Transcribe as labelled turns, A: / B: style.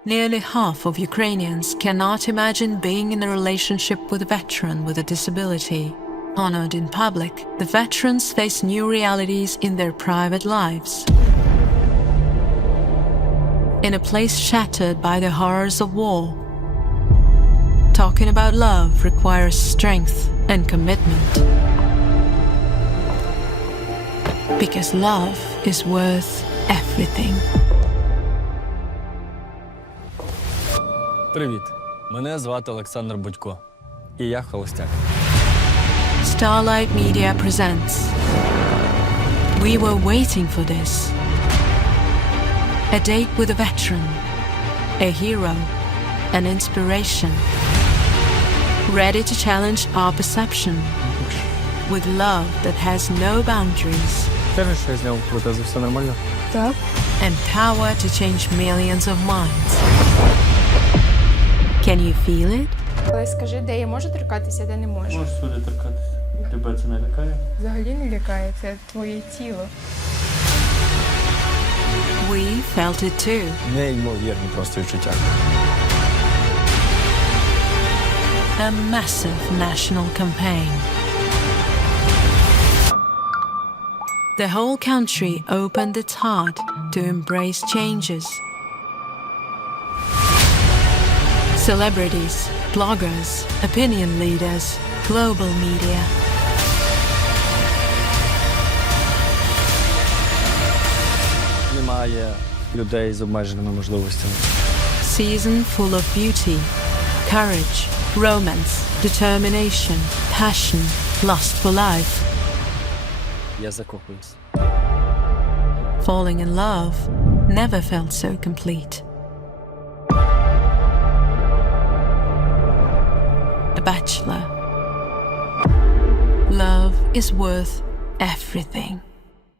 A: Nearly half of Ukrainians cannot imagine being in a relationship with a veteran with a disability. Honored in public, the veterans face new realities in their private lives. In a place shattered by the horrors of war, talking about love requires strength and commitment. Because love is worth everything.
B: Привіт, мене звати Олександр Будько, і я холостяк.
A: Starlight Media presents We Were Waiting for This. A date with a veteran, a hero, an inspiration. Ready to challenge our perception with love that has no boundaries.
B: Кажеш, що я зняв протези, все нормально?
C: Так.
A: And power to change millions of minds. Can you feel it?
C: Але скажи, де я можу торкатися, де не можу.
D: Можеш сюди торкатися. Тебе це не лякає?
C: Взагалі не лякає, це твоє тіло.
A: We felt it too.
B: Неймовірні просто відчуття.
A: A massive national campaign. The whole country opened its heart to embrace changes. Celebrities, bloggers, opinion leaders, global media.
B: Немає людей з обмеженими можливостями.
A: Season full of beauty, courage, romance, determination, passion, lust for life.
B: Я закохуюсь.
A: Falling in love never felt so complete. A bachelor. Love is worth everything.